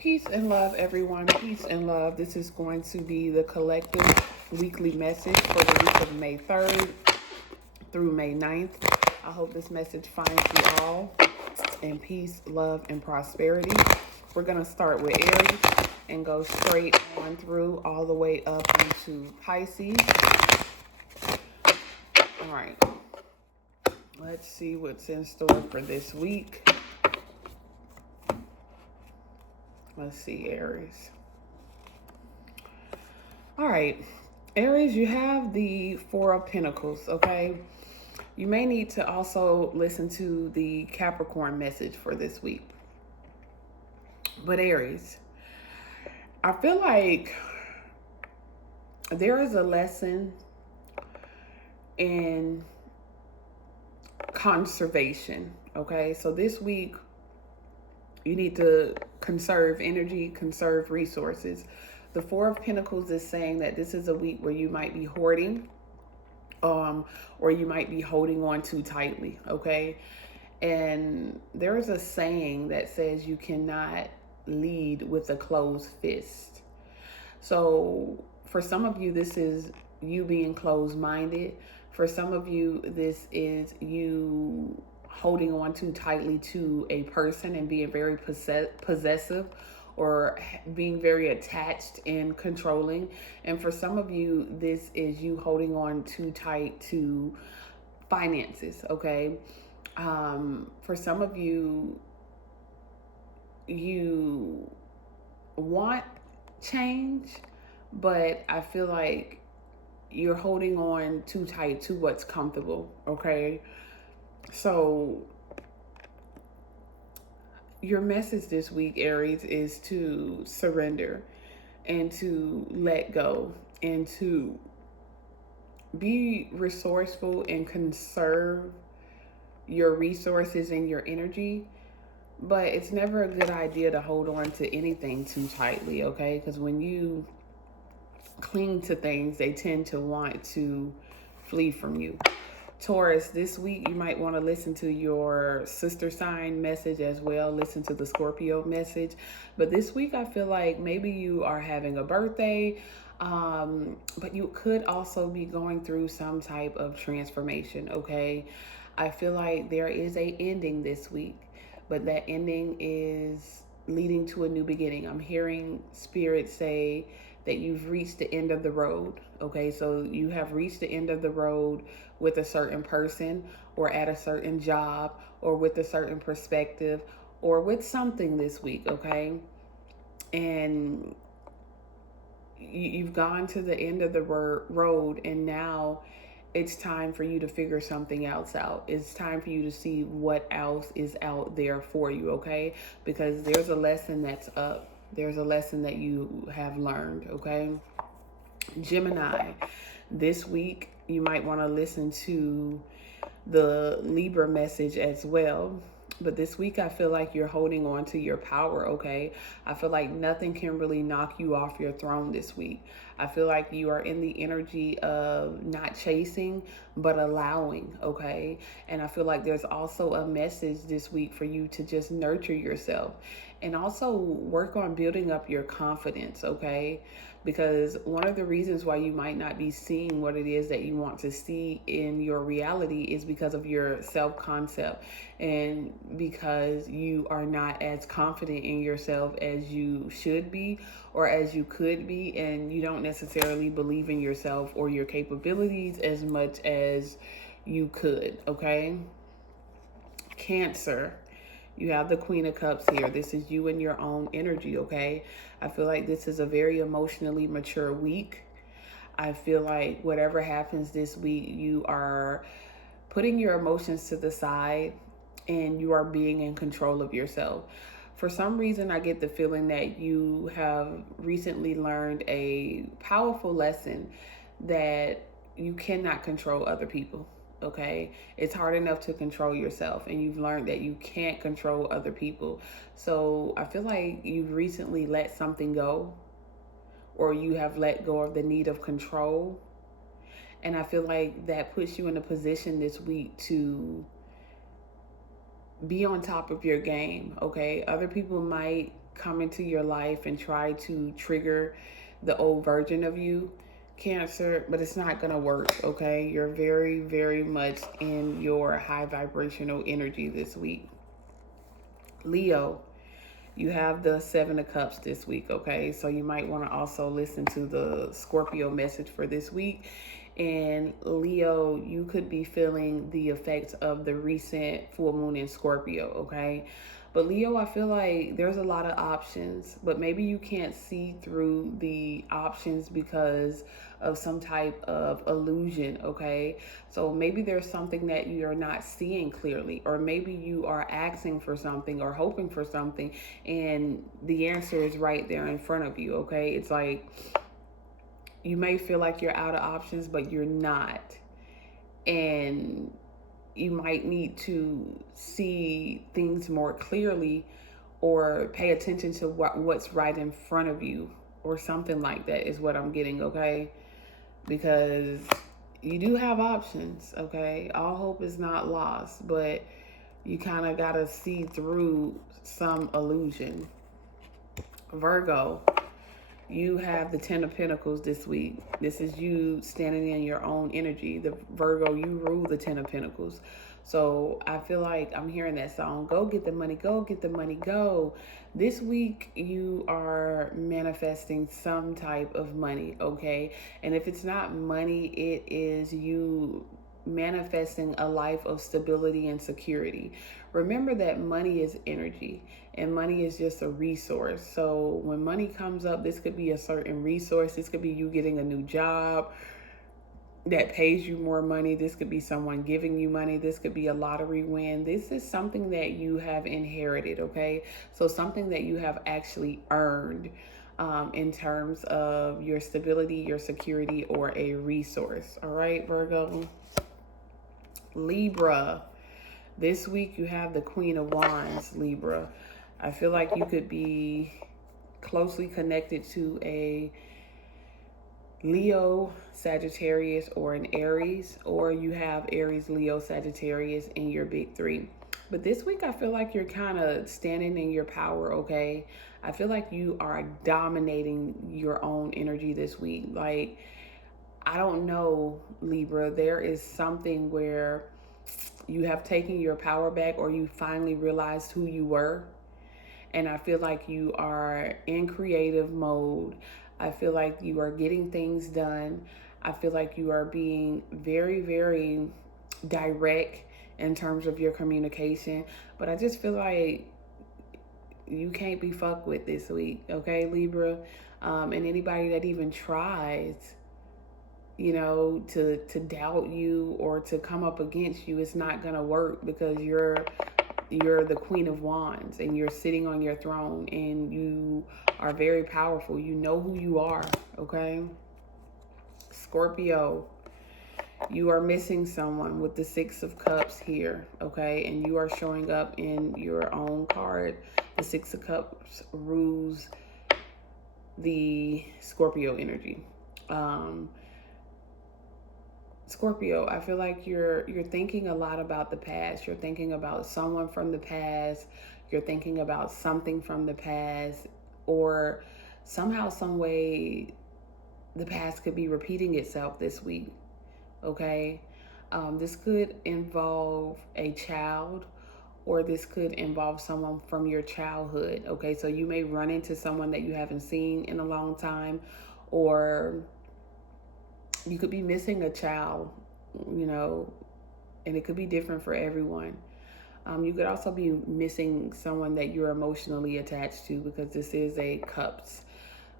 Peace and love, everyone. Peace and love. This is going to be the collective weekly message for the week of May 3rd through May 9th. I hope this message finds you all in peace, love, and prosperity. We're going to start with Aries and go straight on through all the way up into Pisces. All right. Let's see what's in store for this week. Let's see, Aries. All right, Aries, you have the Four of Pentacles, okay? You may need to also listen to the Capricorn message for this week. But Aries, I feel like there is a lesson in conservation, okay? So this week, you need to conserve energy, conserve resources. The Four of Pentacles is saying that this is a week where you might be hoarding, or you might be holding on too tightly, okay? And there is a saying that says you cannot lead with a closed fist. So for some of you, this is you being closed-minded. For some of you, this is you holding on too tightly to a person and being very possessive or being very attached and controlling. And for some of you, this is you holding on too tight to finances, okay? For some of you, you want change, but I feel like you're holding on too tight to what's comfortable, okay? So your message this week, Aries, is to surrender and to let go and to be resourceful and conserve your resources and your energy. But it's never a good idea to hold on to anything too tightly, okay? Because when you cling to things, they tend to want to flee from you. Taurus, this week you might want to listen to your sister sign message as well. Listen to the Scorpio message. But this week I feel like maybe you are having a birthday, but you could also be going through some type of transformation, okay? I feel like there is a ending this week, but that ending is leading to a new beginning. I'm hearing Spirit say that you've reached the end of the road, okay? So you have reached the end of the road with a certain person or at a certain job or with a certain perspective or with something this week, okay? And you've gone to the end of the road, and now it's time for you to figure something else out. It's time for you to see what else is out there for you, okay? Because there's a lesson that's up. There's a lesson that you have learned, okay? Gemini, this week you might want to listen to the Libra message as well. But this week I feel like you're holding on to your power, okay? I feel like nothing can really knock you off your throne this week. I feel like you are in the energy of not chasing, but allowing, okay? And I feel like there's also a message this week for you to just nurture yourself and also work on building up your confidence, okay? Because one of the reasons why you might not be seeing what it is that you want to see in your reality is because of your self-concept and because you are not as confident in yourself as you should be or as you could be, and you don't necessarily believe in yourself or your capabilities as much as you could, okay? Cancer, you have the Queen of Cups here. This is you and your own energy, okay? I feel like this is a very emotionally mature week. I feel like whatever happens this week, you are putting your emotions to the side and you are being in control of yourself. For some reason, I get the feeling that you have recently learned a powerful lesson that you cannot control other people. Okay, it's hard enough to control yourself, and you've learned that you can't control other people. So I feel like you've recently let something go, or you have let go of the need of control. And I feel like that puts you in a position this week to be on top of your game, okay? Other people might come into your life and try to trigger the old version of you, Cancer, but it's not going to work, okay? You're very, very much in your high vibrational energy this week. Leo, you have the Seven of Cups this week, okay? So you might want to also listen to the Scorpio message for this week. And Leo, you could be feeling the effects of the recent full moon in Scorpio, okay? But Leo, I feel like there's a lot of options, but maybe you can't see through the options because of some type of illusion, okay? So maybe there's something that you're not seeing clearly, or maybe you are asking for something or hoping for something, and the answer is right there in front of you, okay? It's like you may feel like you're out of options, but you're not. And you might need to see things more clearly or pay attention to what's right in front of you or something like that is what I'm getting, okay? Because you do have options, okay? All hope is not lost, but you kind of got to see through some illusion. Virgo, you have the Ten of Pentacles this week. This is you standing in your own energy. The Virgo, you rule the Ten of Pentacles. So I feel like I'm hearing that song, go get the money, go get the money, go. This week, you are manifesting some type of money, okay? And if it's not money, it is you manifesting a life of stability and security. Remember that money is energy and money is just a resource. So when money comes up, this could be a certain resource. This could be you getting a new job that pays you more money. This could be someone giving you money. This could be a lottery win. This is something that you have inherited, okay? So something that you have actually earned in terms of your stability, your security, or a resource. All right, Virgo. Libra, this week you have the Queen of Wands, Libra. I feel like you could be closely connected to a Leo, Sagittarius, or an Aries, or you have Aries, Leo, Sagittarius in your big three. But this week I feel like you're kind of standing in your power, okay? I feel like you are dominating your own energy this week. Like, I don't know, Libra, there is something where you have taken your power back or you finally realized who you were. And I feel like you are in creative mode. I feel like you are getting things done. I feel like you are being very, very direct in terms of your communication. But I just feel like you can't be fucked with this week, okay, Libra? And anybody that even tries, you know, to doubt you or to come up against you, it's not gonna work because you're the Queen of Wands and you're sitting on your throne and you are very powerful. You know who you are, okay? Scorpio, you are missing someone with the Six of Cups here, okay? And you are showing up in your own card. The Six of Cups rules the Scorpio energy. Scorpio, I feel like you're thinking a lot about the past. You're thinking about someone from the past. You're thinking about something from the past, or somehow, some way, the past could be repeating itself this week. Okay, this could involve a child, or this could involve someone from your childhood. Okay, so you may run into someone that you haven't seen in a long time, or you could be missing a child, you know, and it could be different for everyone. You could also be missing someone that you're emotionally attached to because this is a cups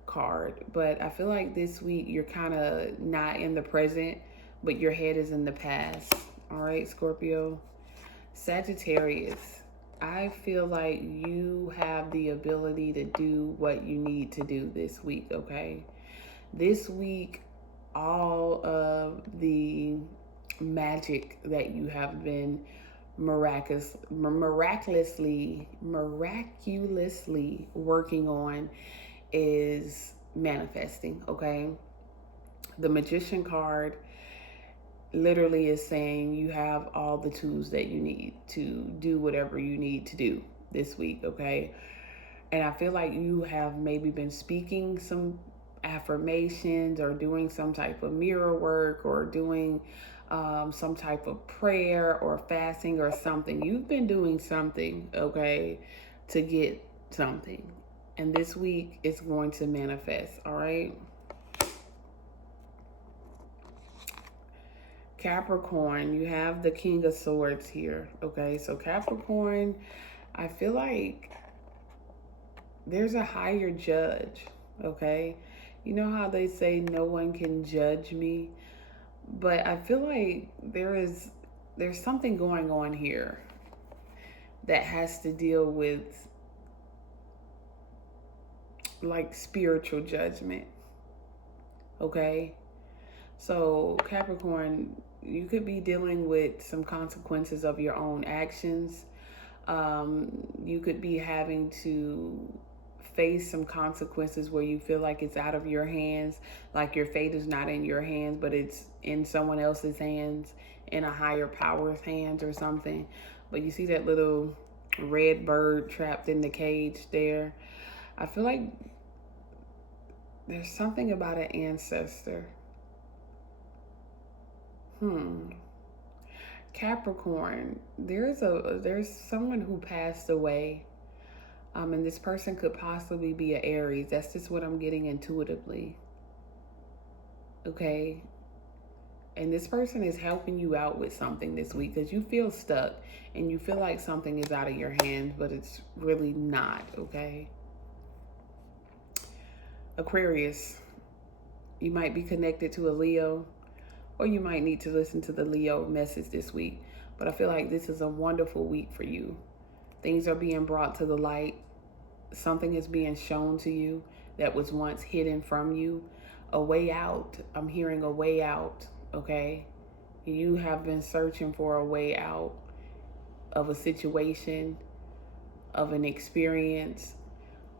card. But I feel like this week you're kind of not in the present, but your head is in the past. All right, Scorpio. Sagittarius, I feel like you have the ability to do what you need to do this week, okay? This week, all of the magic that you have been miraculously working on is manifesting, okay? The Magician card literally is saying you have all the tools that you need to do whatever you need to do this week, okay? And I feel like you have maybe been speaking some affirmations or doing some type of mirror work or doing some type of prayer or fasting or something. You've been doing something, okay, to get something. And this week it's going to manifest, all right? Capricorn, you have the King of Swords here, okay? So Capricorn, I feel like there's a higher judge, okay? You know how they say no one can judge me, but I feel like there's something going on here that has to deal with like spiritual judgment, okay? So Capricorn, you could be dealing with some consequences of your own actions. You could be having to face some consequences where you feel like it's out of your hands, like your fate is not in your hands, but it's in someone else's hands, in a higher power's hands or something. But you see that little red bird trapped in the cage there. I feel like there's something about an ancestor. Capricorn, there's someone who passed away. And this person could possibly be an Aries. That's just what I'm getting intuitively. Okay. And this person is helping you out with something this week because you feel stuck and you feel like something is out of your hands, but it's really not. Okay. Aquarius, you might be connected to a Leo, or you might need to listen to the Leo message this week. But I feel like this is a wonderful week for you. Things are being brought to the light. Something is being shown to you that was once hidden from you. A way out. I'm hearing a way out, okay? You have been searching for a way out of a situation, of an experience,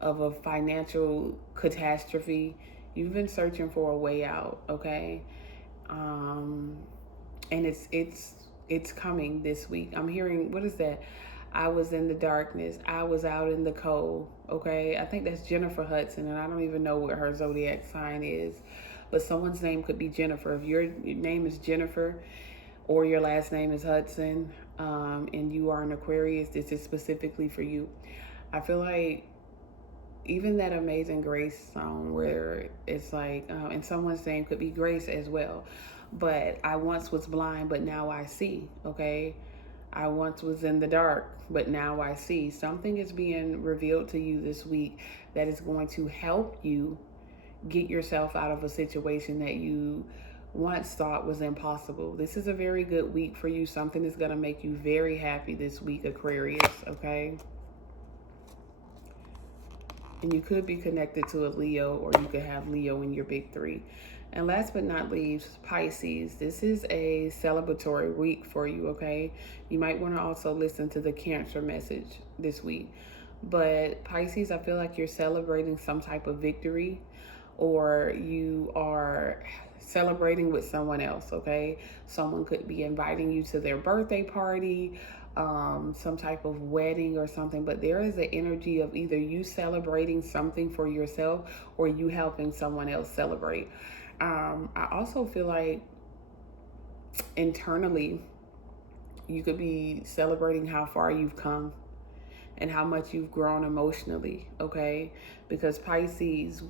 of a financial catastrophe. You've been searching for a way out, okay? And it's coming this week. I'm hearing, what is that? I was in the darkness. I was out in the cold. Okay. I think that's Jennifer Hudson, and I don't even know what her zodiac sign is, but someone's name could be Jennifer. If your name is Jennifer or your last name is Hudson, and you are an Aquarius, this is specifically for you. I feel like even that Amazing Grace song where it's like, and someone's name could be Grace as well. But I once was blind, but now I see, okay? I once was in the dark, but now I see. Something is being revealed to you this week that is going to help you get yourself out of a situation that you once thought was impossible. This is a very good week for you. Something is going to make you very happy this week, Aquarius, okay? And you could be connected to a Leo, or you could have Leo in your big three. And last but not least, Pisces. This is a celebratory week for you, okay? You might want to also listen to the Cancer message this week. But Pisces, I feel like you're celebrating some type of victory, or you are celebrating with someone else, okay? Someone could be inviting you to their birthday party, some type of wedding or something, but there is an energy of either you celebrating something for yourself or you helping someone else celebrate. I also feel like internally you could be celebrating how far you've come and how much you've grown emotionally, okay? Because Pisces,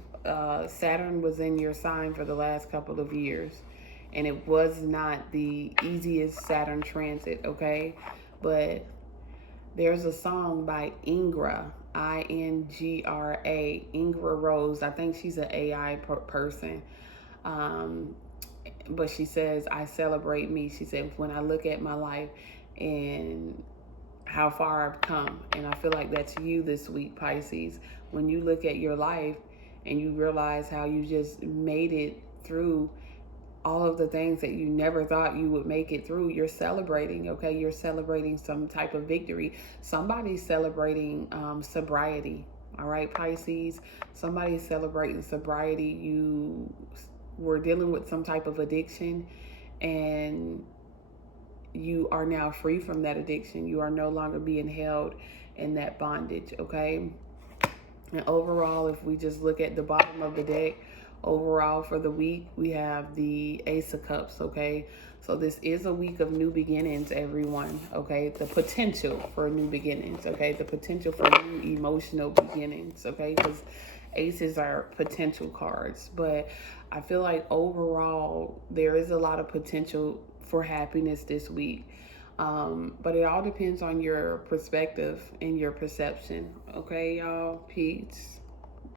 Saturn was in your sign for the last couple of years, and it was not the easiest Saturn transit, okay? But there's a song by Ingra, Ingra, Ingra Rose. I think she's an AI person. But she says, I celebrate me. She said, when I look at my life and how far I've come. And I feel like that's you this week, Pisces. When you look at your life and you realize how you just made it through all of the things that you never thought you would make it through, you're celebrating, okay? You're celebrating some type of victory. Somebody's celebrating sobriety, all right, Pisces? Somebody's celebrating sobriety. You were dealing with some type of addiction, and you are now free from that addiction. You are no longer being held in that bondage, okay? And overall, if we just look at the bottom of the deck, overall for the week, we have the Ace of Cups, okay? So this is a week of new beginnings, everyone, okay? The potential for new beginnings, okay? The potential for new emotional beginnings, okay? Because aces are potential cards. But I feel like overall, there is a lot of potential for happiness this week. But it all depends on your perspective and your perception. Okay, y'all? Peace.